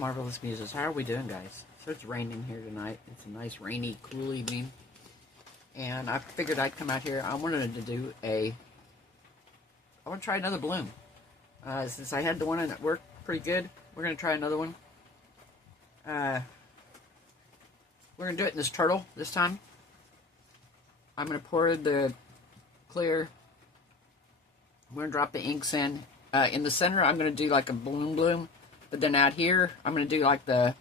Marvelous Muses. How are we doing, guys? So it's raining here tonight. It's a nice, rainy, cool evening. And I figured I'd come out here. I wanted to I want to try another bloom. Since I had the one that worked pretty good, we're going to try another one. We're going to do it in this turtle this time. I'm going to pour the clear. I'm going to drop the inks in. In the center, I'm going to do like a bloom. But then out here, I'm going to do like the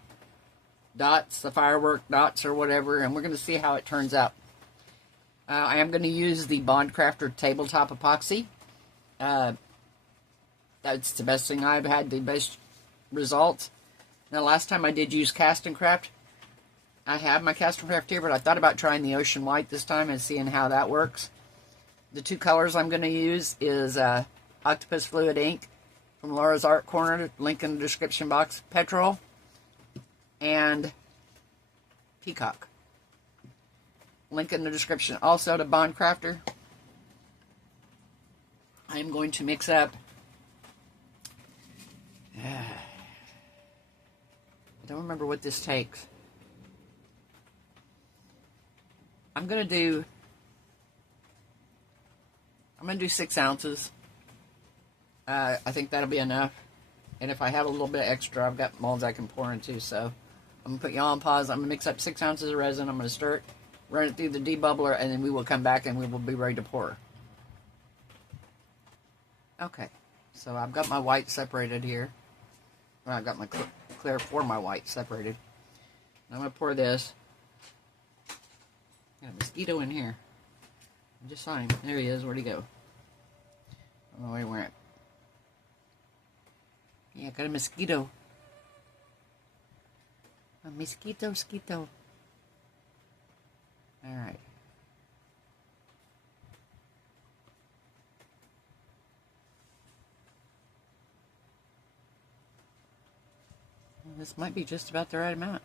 dots, the firework dots or whatever. And we're going to see how it turns out. I am going to use the Bond Crafter tabletop epoxy. That's the best thing I've had, the best results. Now, last time I did use Cast and Craft. I have my Cast and Craft here, but I thought about trying the Ocean White this time and seeing how that works. The two colors I'm going to use is Octopus Fluid Ink from Laura's Art Corner, link in the description box, Petrol, and Peacock. Link in the description also to Bond Crafter. I am going to mix up. I don't remember what this takes. I'm going to do 6 ounces. I think that'll be enough. And if I have a little bit extra, I've got molds I can pour into. So I'm going to put y'all on pause. I'm going to mix up 6 ounces of resin. I'm going to stir it, run it through the debubbler, and then we will come back and we will be ready to pour. Okay, so I've got my white separated here. Well, I've got my clear for my white separated. I'm going to pour this. Got a mosquito in here. I just saw him. There he is. Where'd he go? I don't know where he went. Yeah, got a mosquito. A mosquito. Alright. Well, this might be just about the right amount.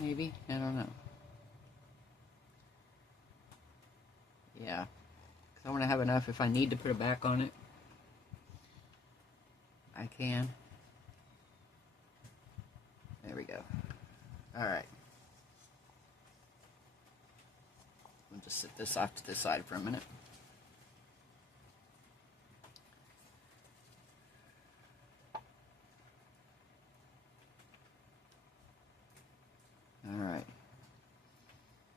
Maybe. I don't know. Yeah. Because I want to have enough if I need to put it back on it. I can. There we go. Alright. We'll just set this off to the side for a minute. Alright.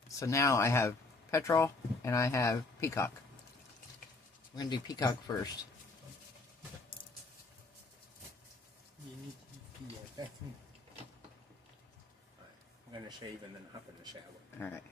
So now I have Petrol and I have Peacock. We're going to do Peacock first. I'm going to shave and then hop in the shower. Alright.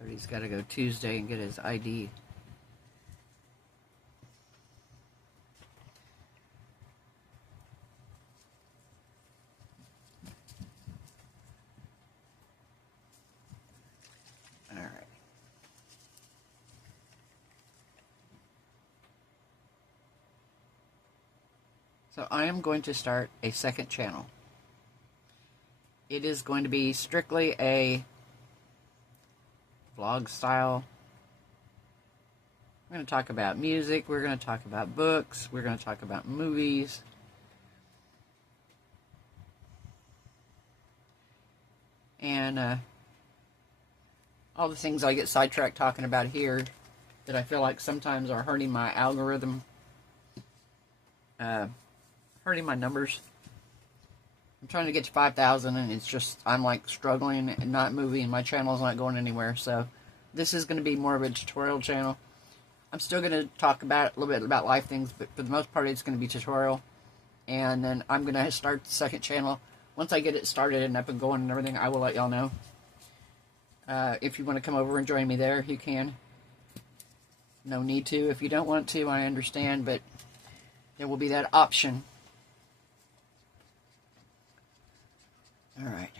Cody's got to go Tuesday and get his ID. All right. So I am going to start a second channel. It is going to be strictly a vlog style. We're going to talk about music. We're going to talk about books. We're going to talk about movies. And all the things I get sidetracked talking about here that I feel like sometimes are hurting my algorithm, hurting my numbers. I'm trying to get to 5,000 and it's just, I'm like struggling and not moving. My channel's not going anywhere. So this is going to be more of a tutorial channel. I'm still going to talk about a little bit about life things, but for the most part it's going to be tutorial. And then I'm going to start the second channel. Once I get it started and up and going and everything, I will let y'all know. If you want to come over and join me there, you can. No need to. If you don't want to, I understand, but there will be that option. Alright.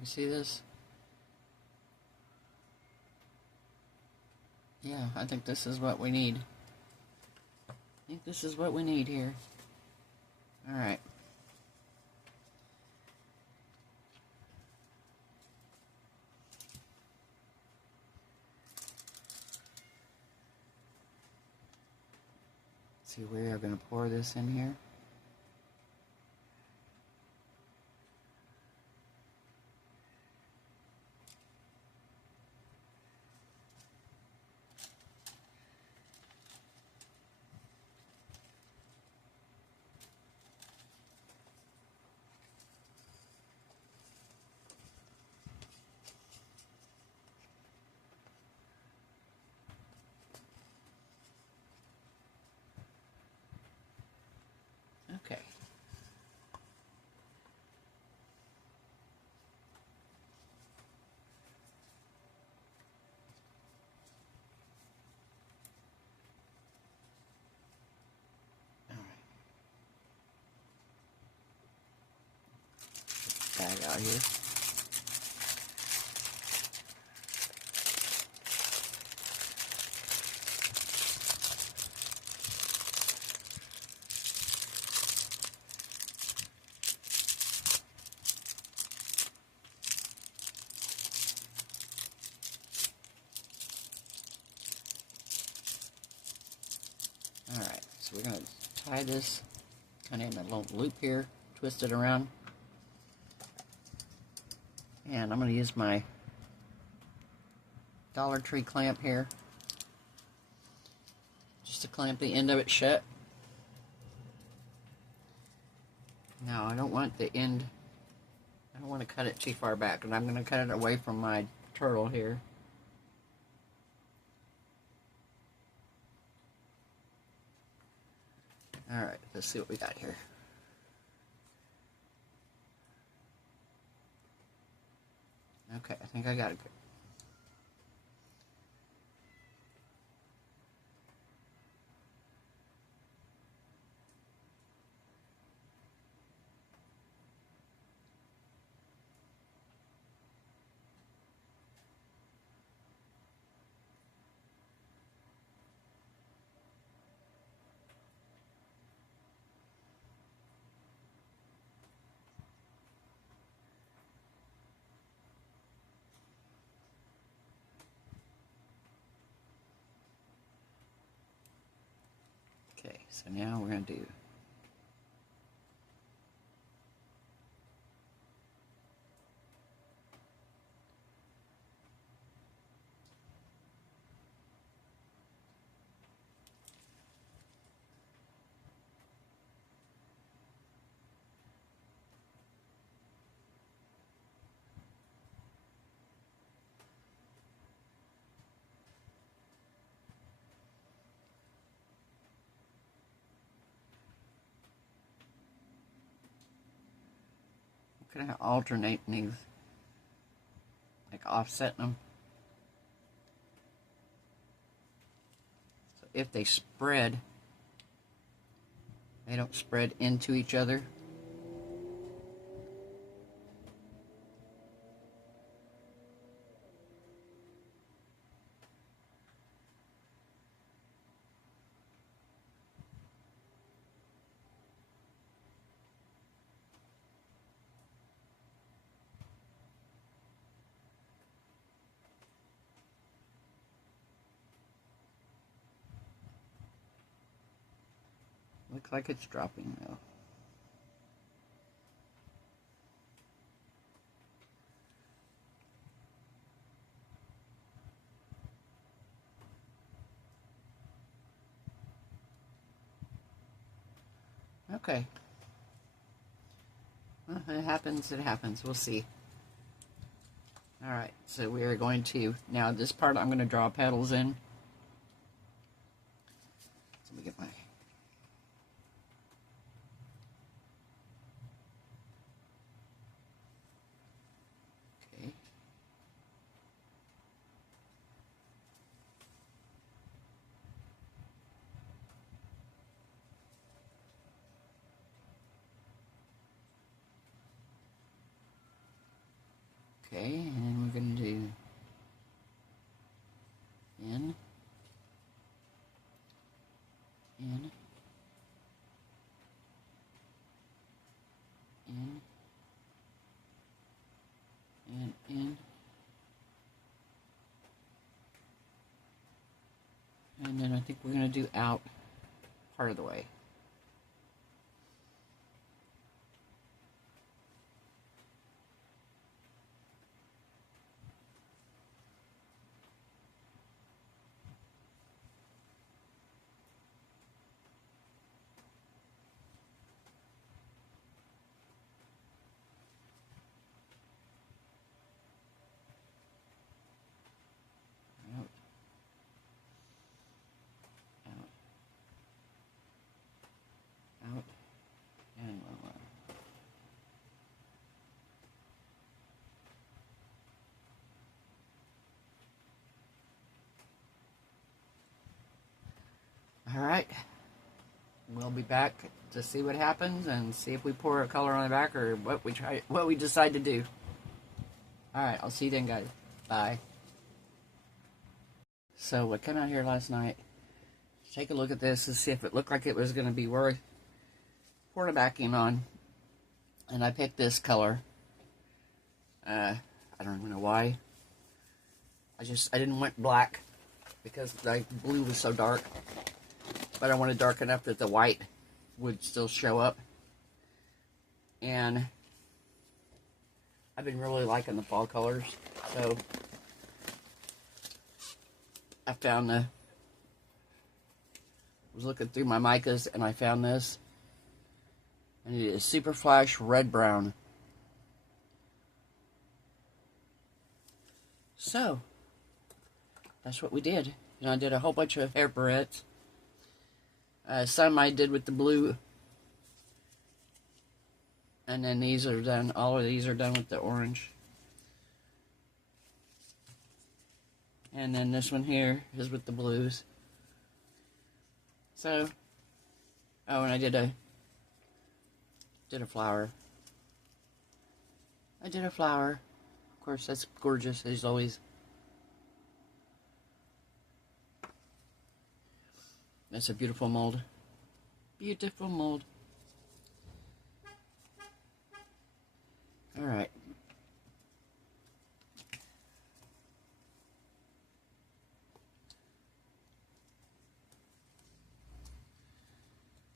You see this? Yeah, I think this is what we need. I think this is what we need here. Alright. See, we are going to pour this in here. Okay. Bag out here. Alright, so we're going to tie this kind of in a little loop here, twist it around. And I'm going to use my Dollar Tree clamp here, just to clamp the end of it shut. Now I don't want the end, I don't want to cut it too far back, and I'm going to cut it away from my turtle here. Alright, let's see what we got here. Okay, I think I got it. Okay, so now we're going to do kind of alternate these, like offsetting them. So if they spread, they don't spread into each other. Looks like it's dropping though. Okay. Well, it happens, it happens. We'll see. Alright, so we are going to, now this part I'm going to draw petals in. So let me get my... Okay. Okay, and we're going to do in, in, in, and in. And then I think we're going to do out part of the way. Out, out, out, and one more. All right, we'll be back to see what happens and see if we pour a color on the back or what we decide to do. All right, I'll see you then, guys. Bye. So I came out here last night to take a look at this and see if it looked like it was going to be worth pouring a backing on, and I picked this color. I don't even know why. I didn't want black because the blue was so dark. But I wanted dark enough that the white would still show up. And I've been really liking the fall colors. So I found was looking through my micas and I found this. And it is Super Flash Red Brown. So that's what we did. And I did a whole bunch of hair barrettes. Some I did with the blue, and then these are done, all of these are done with the orange. And then this one here is with the blues. So, oh, and I did a flower. I did a flower. Of course, that's gorgeous, as always. That's a beautiful mold. Beautiful mold. Alright.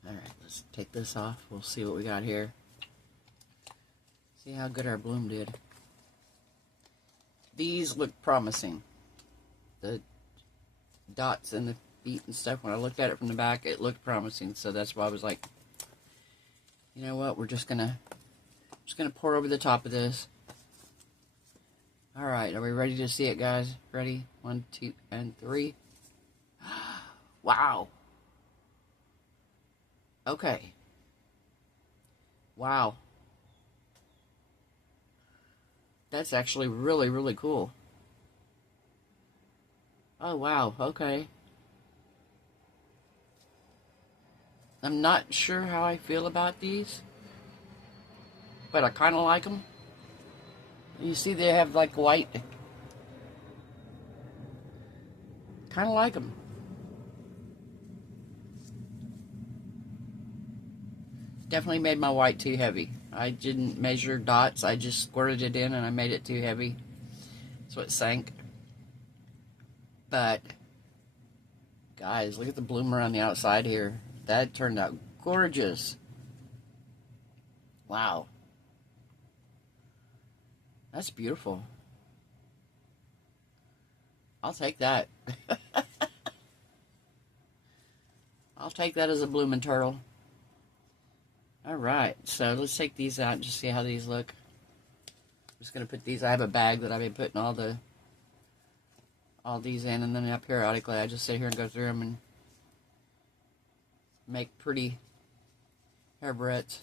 Alright, let's take this off. We'll see what we got here. See how good our bloom did. These look promising. The dots and the feet and stuff, when I looked at it from the back, it looked promising, so that's why I was like, you know what, we're just gonna pour over the top of this. Alright, are we ready to see it, guys? Ready? 1, 2, and 3. Wow. Okay. Wow. That's actually really, really cool. Oh, wow, okay. I'm not sure how I feel about these, but I kind of like them. You see they have like white. Kind of like them. Definitely made my white too heavy. I didn't measure dots. I just squirted it in and I made it too heavy. So it sank. But, guys, look at the bloom around the outside here. That turned out gorgeous. Wow. That's beautiful. I'll take that. I'll take that as a blooming turtle. Alright, so let's take these out and just see how these look. I'm just going to put these, I have a bag that I've been putting all these in, and then periodically I just sit here and go through them and make pretty hair barrettes.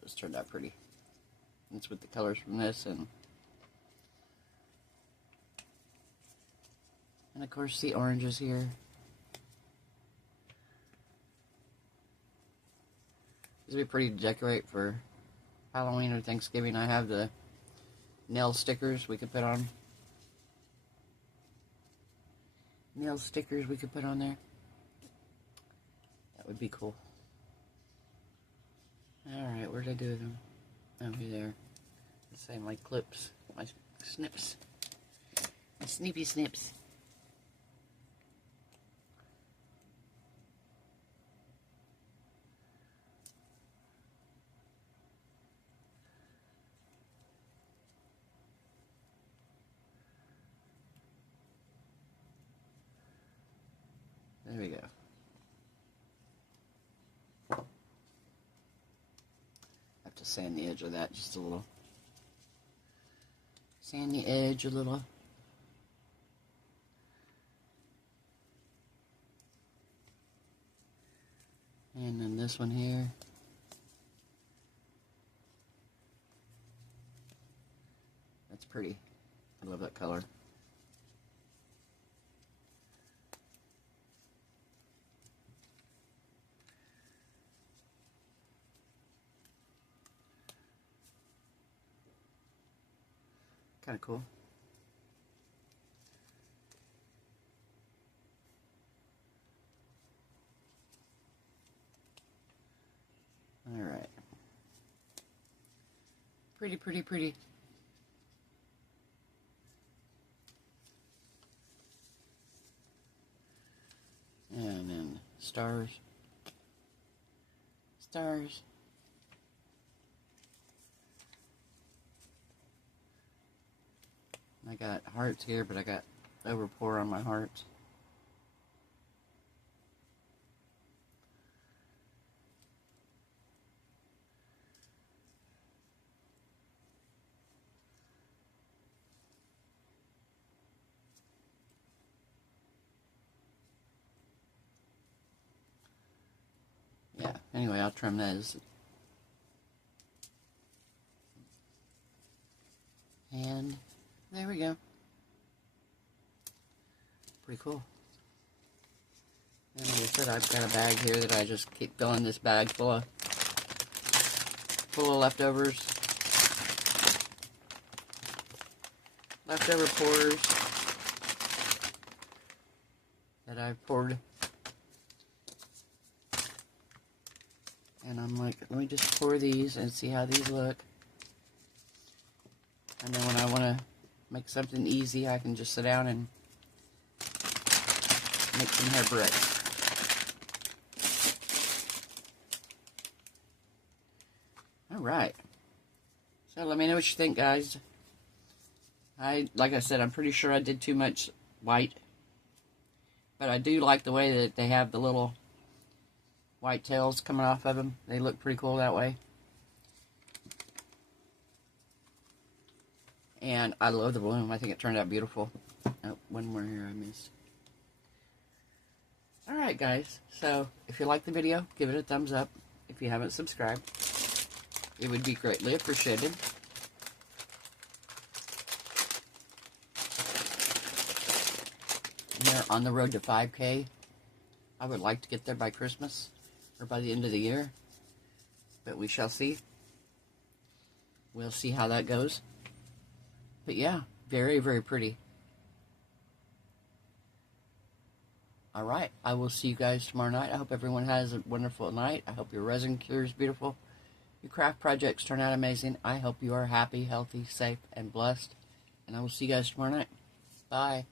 Those turned out pretty. It's with the colors from this, and of course the oranges here. This would be pretty to decorate for Halloween or Thanksgiving, I have the nail stickers we could put on. Nail stickers we could put on there. That would be cool. Alright, where did I do them? Over there. The same like clips. My snips. My snippy snips. There we go. Have to sand the edge of that just a little. Sand the edge a little. And then this one here. That's pretty. I love that color. Kind of cool. All right. Pretty, pretty, pretty. And then stars. Stars. I got hearts here, but I got overpour on my hearts. Yeah, anyway, I'll trim those. And there we go. Pretty cool. And like I said, I've got a bag here that I just keep filling this bag full of leftovers. Leftover pours that I've poured. And I'm like, let me just pour these and see how these look. And then when I want to make something easy, I can just sit down and make some hair bricks. Alright. So let me know what you think, guys. Like I said, I'm pretty sure I did too much white. But I do like the way that they have the little white tails coming off of them. They look pretty cool that way. And I love the bloom. I think it turned out beautiful. Oh, one more here I missed. Alright guys, so if you like the video, give it a thumbs up. If you haven't subscribed, it would be greatly appreciated. We're on the road to 5K. I would like to get there by Christmas or by the end of the year, but we shall see. We'll see how that goes. But yeah, very, very pretty. Alright, I will see you guys tomorrow night. I hope everyone has a wonderful night. I hope your resin cure is beautiful. Your craft projects turn out amazing. I hope you are happy, healthy, safe, and blessed. And I will see you guys tomorrow night. Bye.